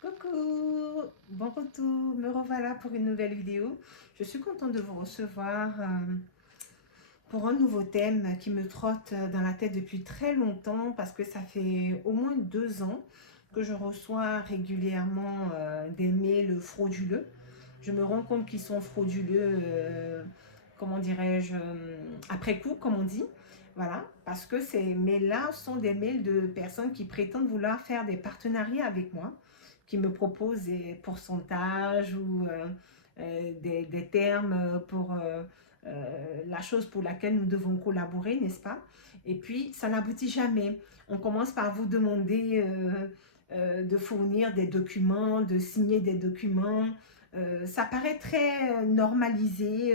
Coucou, bon retour, me revoilà pour une nouvelle vidéo. Je suis contente de vous recevoir pour un nouveau thème qui me trotte dans la tête depuis très longtemps parce que ça fait au moins 2 ans que je reçois régulièrement des mails frauduleux. Je me rends compte qu'ils sont frauduleux, comment dirais-je, après coup, comme on dit. Voilà, parce que ces mails-là sont des mails de personnes qui prétendent vouloir faire des partenariats avec moi, qui me proposent des pourcentages ou des termes pour la chose pour laquelle nous devons collaborer, n'est-ce pas? Et puis, ça n'aboutit jamais. On commence par vous demander de fournir des documents, de signer des documents. Ça paraît très normalisé,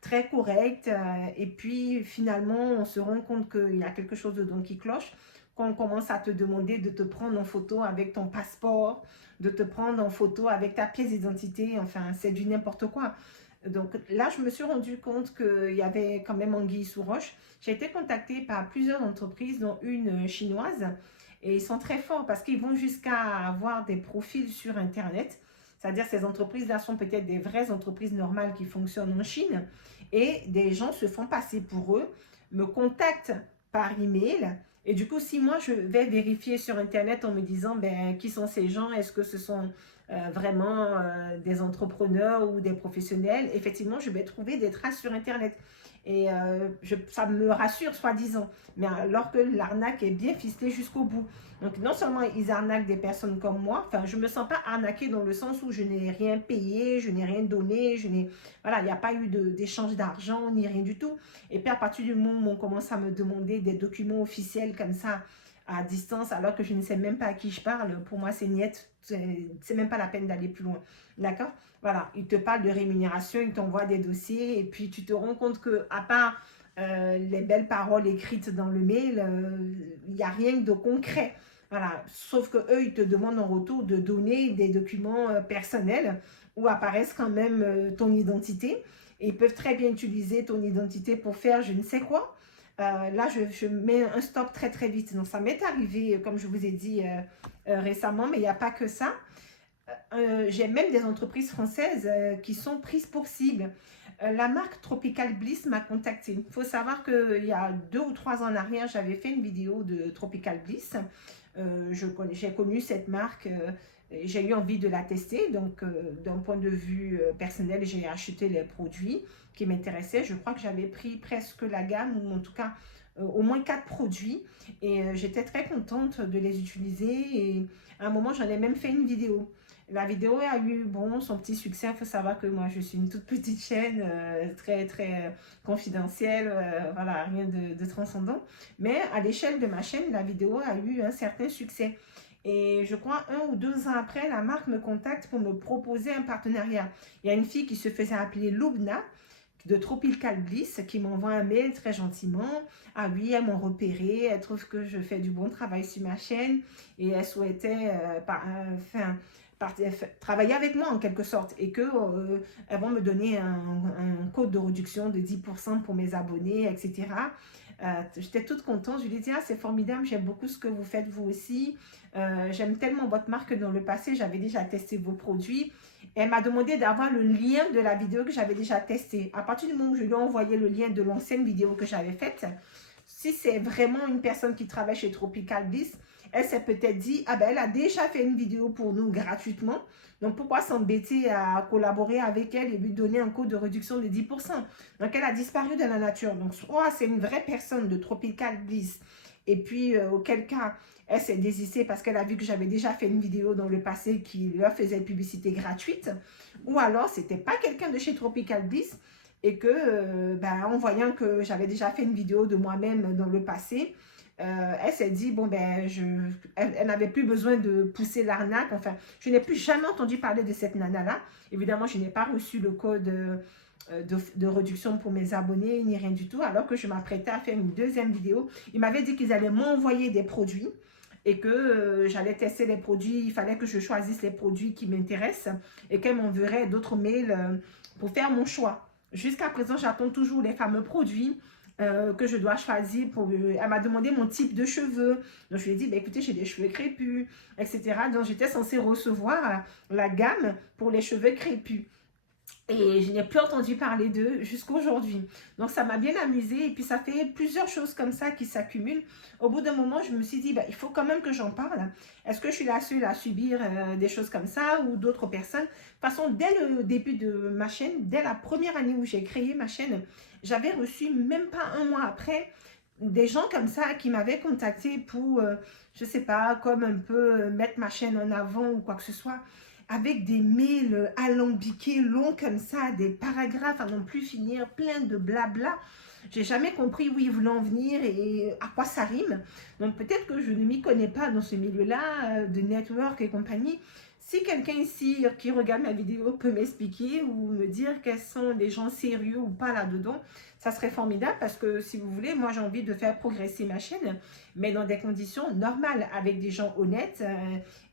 très correct. Et puis, finalement, on se rend compte qu'il y a quelque chose dedans qui cloche. Quand on commence à te demander de te prendre en photo avec ton passeport, de te prendre en photo avec ta pièce d'identité, enfin, c'est du n'importe quoi. Donc là, je me suis rendu compte qu'il y avait quand même anguille sous roche. J'ai été contactée par plusieurs entreprises, dont une chinoise, et ils sont très forts parce qu'ils vont jusqu'à avoir des profils sur Internet. C'est-à-dire ces entreprises-là sont peut-être des vraies entreprises normales qui fonctionnent en Chine et des gens se font passer pour eux, me contactent par email. Et du coup, si moi je vais vérifier sur Internet en me disant ben, qui sont ces gens, est-ce que ce sont vraiment des entrepreneurs ou des professionnels, effectivement, je vais trouver des traces sur Internet. Et ça me rassure, soi-disant. Mais alors que l'arnaque est bien ficelée jusqu'au bout. Donc, non seulement ils arnaquent des personnes comme moi, enfin, je ne me sens pas arnaquée dans le sens où je n'ai rien payé, je n'ai rien donné, voilà, il n'y a pas eu d'échange d'argent ni rien du tout. Et puis, à partir du moment où on commence à me demander des documents officiels comme ça, à distance, alors que je ne sais même pas à qui je parle, pour moi, c'est niette. C'est même pas la peine d'aller plus loin. D'accord? Voilà, ils te parlent de rémunération, ils t'envoient des dossiers, et puis tu te rends compte que, à part les belles paroles écrites dans le mail, il n'y a rien de concret. Voilà, sauf que eux, ils te demandent en retour de donner des documents personnels où apparaissent quand même ton identité. Et ils peuvent très bien utiliser ton identité pour faire je ne sais quoi. Là, je mets un stop très très vite. Donc, ça m'est arrivé, comme je vous ai dit récemment, mais il n'y a pas que ça. J'ai même des entreprises françaises qui sont prises pour cible. La marque Tropical Bliss m'a contacté. Il faut savoir qu'il y a 2 ou 3 ans en arrière, j'avais fait une vidéo de Tropical Bliss. J'ai connu cette marque, j'ai eu envie de la tester. Donc, d'un point de vue personnel, j'ai acheté les produits qui m'intéressaient. Je crois que j'avais pris presque la gamme, ou en tout cas au moins 4 produits. Et j'étais très contente de les utiliser. Et à un moment, j'en ai même fait une vidéo. La vidéo a eu bon, son petit succès. Il faut savoir que moi, je suis une toute petite chaîne, très, très confidentielle, voilà, rien de transcendant. Mais à l'échelle de ma chaîne, la vidéo a eu un certain succès. Et je crois 1 ou 2 ans après, la marque me contacte pour me proposer un partenariat. Il y a une fille qui se faisait appeler Lubna de Tropical Bliss qui m'envoie un mail très gentiment. Ah oui, elles m'ont repéré, elles trouvent que je fais du bon travail sur ma chaîne et elles souhaitaient travailler avec moi en quelque sorte et que elles vont me donner un code de réduction de 10% pour mes abonnés, etc. J'étais toute contente, je lui ai dit, ah, c'est formidable, j'aime beaucoup ce que vous faites vous aussi, j'aime tellement votre marque que dans le passé, j'avais déjà testé vos produits. Elle m'a demandé d'avoir le lien de la vidéo que j'avais déjà testée. À partir du moment où je lui ai envoyé le lien de l'ancienne vidéo que j'avais faite, si c'est vraiment une personne qui travaille chez Tropical Bliss, elle s'est peut-être dit, ah ben elle a déjà fait une vidéo pour nous gratuitement, donc pourquoi s'embêter à collaborer avec elle et lui donner un code de réduction de 10%. Donc elle a disparu de la nature. Donc soit c'est une vraie personne de Tropical Bliss, et puis auquel cas elle s'est désistée parce qu'elle a vu que j'avais déjà fait une vidéo dans le passé qui leur faisait publicité gratuite, ou alors c'était pas quelqu'un de chez Tropical Bliss et que en voyant que j'avais déjà fait une vidéo de moi-même dans le passé, elle s'est dit, bon, ben, elle n'avait plus besoin de pousser l'arnaque. Enfin, je n'ai plus jamais entendu parler de cette nana-là. Évidemment, je n'ai pas reçu le code de réduction pour mes abonnés, ni rien du tout, alors que je m'apprêtais à faire une deuxième vidéo. Ils m'avaient dit qu'ils allaient m'envoyer des produits et que j'allais tester les produits. Il fallait que je choisisse les produits qui m'intéressent et qu'elle m'enverrait d'autres mails pour faire mon choix. Jusqu'à présent, j'attends toujours les fameux produits que je dois choisir pour... elle m'a demandé mon type de cheveux. Donc, je lui ai dit, bah, écoutez, j'ai des cheveux crépus, etc. Donc, j'étais censée recevoir la gamme pour les cheveux crépus. Et je n'ai plus entendu parler d'eux jusqu'à aujourd'hui. Donc, ça m'a bien amusée. Et puis, ça fait plusieurs choses comme ça qui s'accumulent. Au bout d'un moment, je me suis dit, bah, il faut quand même que j'en parle. Est-ce que je suis la seule à subir des choses comme ça ou d'autres personnes? De toute façon, dès le début de ma chaîne, dès la première année où j'ai créé ma chaîne, j'avais reçu, même pas un mois après, des gens comme ça qui m'avaient contacté pour, je sais pas, comme un peu mettre ma chaîne en avant ou quoi que ce soit, avec des mails alambiqués, longs comme ça, des paragraphes à non plus finir, plein de blabla. J'ai jamais compris où ils voulaient en venir et à quoi ça rime. Donc peut-être que je ne m'y connais pas dans ce milieu-là de network et compagnie. Si quelqu'un ici qui regarde ma vidéo peut m'expliquer ou me dire quels sont les gens sérieux ou pas là-dedans, ça serait formidable parce que si vous voulez, moi j'ai envie de faire progresser ma chaîne, mais dans des conditions normales, avec des gens honnêtes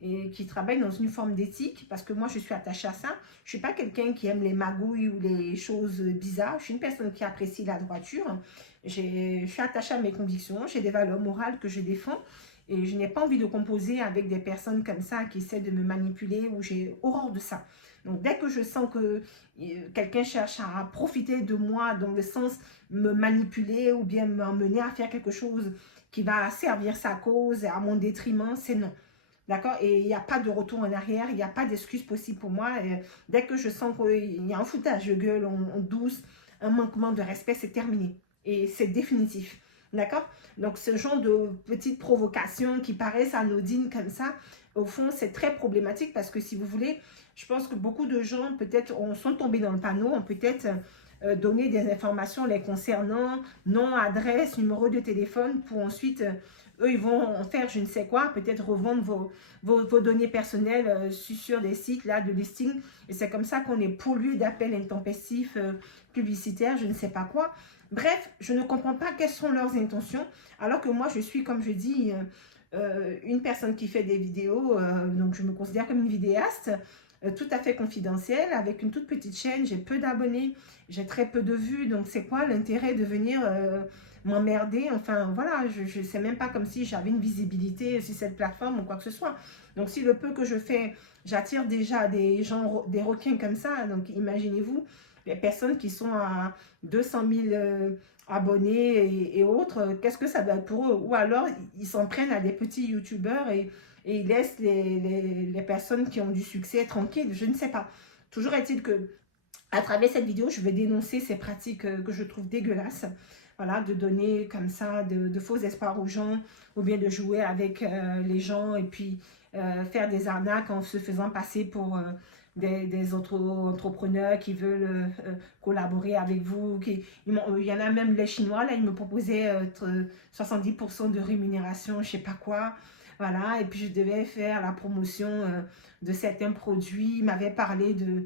et qui travaillent dans une forme d'éthique, parce que moi je suis attachée à ça. Je ne suis pas quelqu'un qui aime les magouilles ou les choses bizarres. Je suis une personne qui apprécie la droiture. Je suis attachée à mes convictions, j'ai des valeurs morales que je défends. Et je n'ai pas envie de composer avec des personnes comme ça qui essaient de me manipuler ou j'ai horreur de ça. Donc, dès que je sens que quelqu'un cherche à profiter de moi dans le sens me manipuler ou bien m'emmener à faire quelque chose qui va servir sa cause à mon détriment, c'est non. D'accord? Et il n'y a pas de retour en arrière, il n'y a pas d'excuse possible pour moi. Et dès que je sens qu'il y a un foutage de gueule en douce, un manquement de respect, c'est terminé. Et c'est définitif. D'accord? Donc, ce genre de petites provocations qui paraissent anodines comme ça, au fond, c'est très problématique parce que si vous voulez, je pense que beaucoup de gens peut-être sont tombés dans le panneau, ont peut-être donné des informations les concernant, nom, adresse, numéro de téléphone pour ensuite... eux, ils vont en faire je ne sais quoi, peut-être revendre vos données personnelles sur des sites là, de listing. Et c'est comme ça qu'on est pollué d'appels intempestifs publicitaires, je ne sais pas quoi. Bref, je ne comprends pas quelles sont leurs intentions, alors que moi, je suis, comme je dis, une personne qui fait des vidéos, donc je me considère comme une vidéaste, tout à fait confidentielle, avec une toute petite chaîne, j'ai peu d'abonnés, j'ai très peu de vues, donc c'est quoi l'intérêt de venir m'emmerder? Enfin, voilà, je ne sais même pas comme si j'avais une visibilité sur cette plateforme ou quoi que ce soit. Donc, si le peu que je fais, j'attire déjà des gens, des requins comme ça, donc imaginez-vous, les personnes qui sont à 200 000 abonnés et autres, qu'est-ce que ça doit être pour eux? Ou alors, ils s'en prennent à des petits youtubeurs et ils laissent les personnes qui ont du succès tranquilles, je ne sais pas. Toujours est-il que, à travers cette vidéo, je vais dénoncer ces pratiques que je trouve dégueulasses. Voilà, de donner comme ça de faux espoirs aux gens ou bien de jouer avec les gens et puis faire des arnaques en se faisant passer pour des autres entrepreneurs qui veulent collaborer avec vous. Il y en a même les Chinois, là, ils me proposaient 70% de rémunération, je sais pas quoi. Voilà, et puis je devais faire la promotion de certains produits. Ils m'avaient parlé de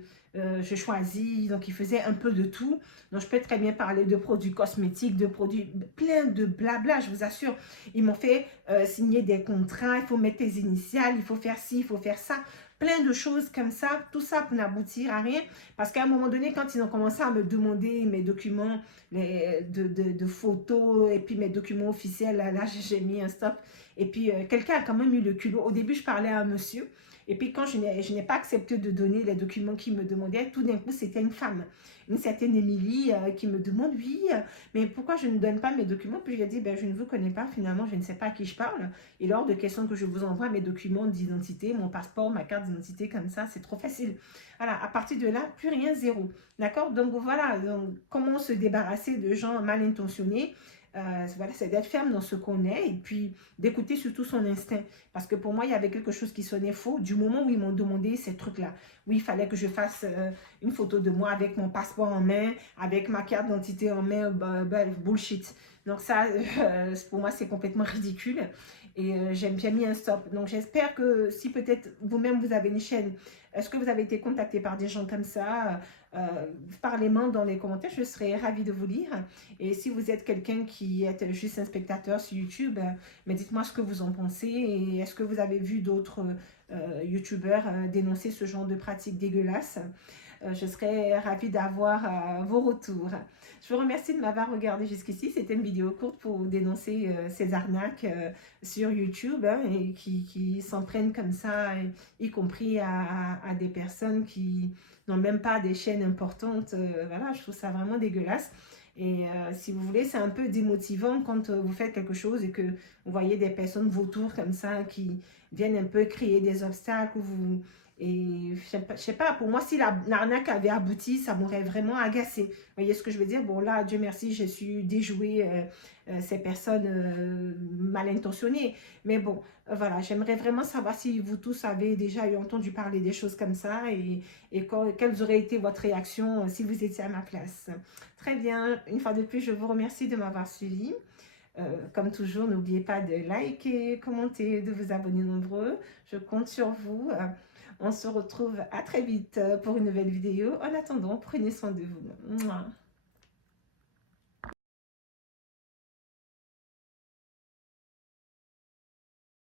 je choisis, donc ils faisaient un peu de tout. Donc je peux très bien parler de produits cosmétiques, de produits, plein de blabla, je vous assure. Ils m'ont fait signer des contrats, il faut mettre tes initiales, il faut faire ci, il faut faire ça. Plein de choses comme ça, tout ça pour n'aboutir à rien. Parce qu'à un moment donné, quand ils ont commencé à me demander mes documents de photos et puis mes documents officiels, là j'ai mis un stop. Et puis quelqu'un a quand même eu le culot. Au début, je parlais à un monsieur. Et puis quand je n'ai pas accepté de donner les documents qu'il me demandait, tout d'un coup, c'était une femme, une certaine Émilie qui me demande, oui, mais pourquoi je ne donne pas mes documents? Puis je lui ai dit, ben, je ne vous connais pas, finalement, je ne sais pas à qui je parle. Et lors de question que je vous envoie mes documents d'identité, mon passeport, ma carte d'identité, comme ça, c'est trop facile. Voilà, à partir de là, plus rien, zéro. D'accord? Donc voilà, donc, comment se débarrasser de gens mal intentionnés? Voilà, c'est d'être ferme dans ce qu'on est et puis d'écouter surtout son instinct. Parce que pour moi, il y avait quelque chose qui sonnait faux du moment où ils m'ont demandé ces trucs-là. Oui, il fallait que je fasse une photo de moi avec mon passeport en main, avec ma carte d'identité en main, bullshit. Donc ça, pour moi, c'est complètement ridicule. Et j'ai bien mis un stop. Donc j'espère que si peut-être vous-même vous avez une chaîne, est-ce que vous avez été contacté par des gens comme ça? Parlez-moi dans les commentaires, je serais ravie de vous lire. Et si vous êtes quelqu'un qui est juste un spectateur sur YouTube, mais dites-moi ce que vous en pensez et est-ce que vous avez vu d'autres youtubeurs dénoncer ce genre de pratiques dégueulasses. Je serais ravie d'avoir vos retours. Je vous remercie de m'avoir regardé jusqu'ici. C'était une vidéo courte pour dénoncer ces arnaques sur YouTube hein, et qui s'en prennent comme ça, y compris à des personnes qui n'ont même pas des chaînes importantes. Voilà, je trouve ça vraiment dégueulasse. Et si vous voulez, c'est un peu démotivant quand vous faites quelque chose et que vous voyez des personnes vautours comme ça qui viennent un peu créer des obstacles. Et je sais pas, pour moi, si l'arnaque avait abouti, ça m'aurait vraiment agacé. Vous voyez ce que je veux dire? Bon, là, Dieu merci, j'ai su déjouer ces personnes mal intentionnées. Mais bon, voilà, j'aimerais vraiment savoir si vous tous avez déjà eu entendu parler des choses comme ça et quelles auraient été votre réaction si vous étiez à ma place. Très bien, une fois de plus, je vous remercie de m'avoir suivi. Comme toujours, n'oubliez pas de liker, commenter, de vous abonner nombreux. Je compte sur vous. On se retrouve à très vite pour une nouvelle vidéo. En attendant, prenez soin de vous. Mouah.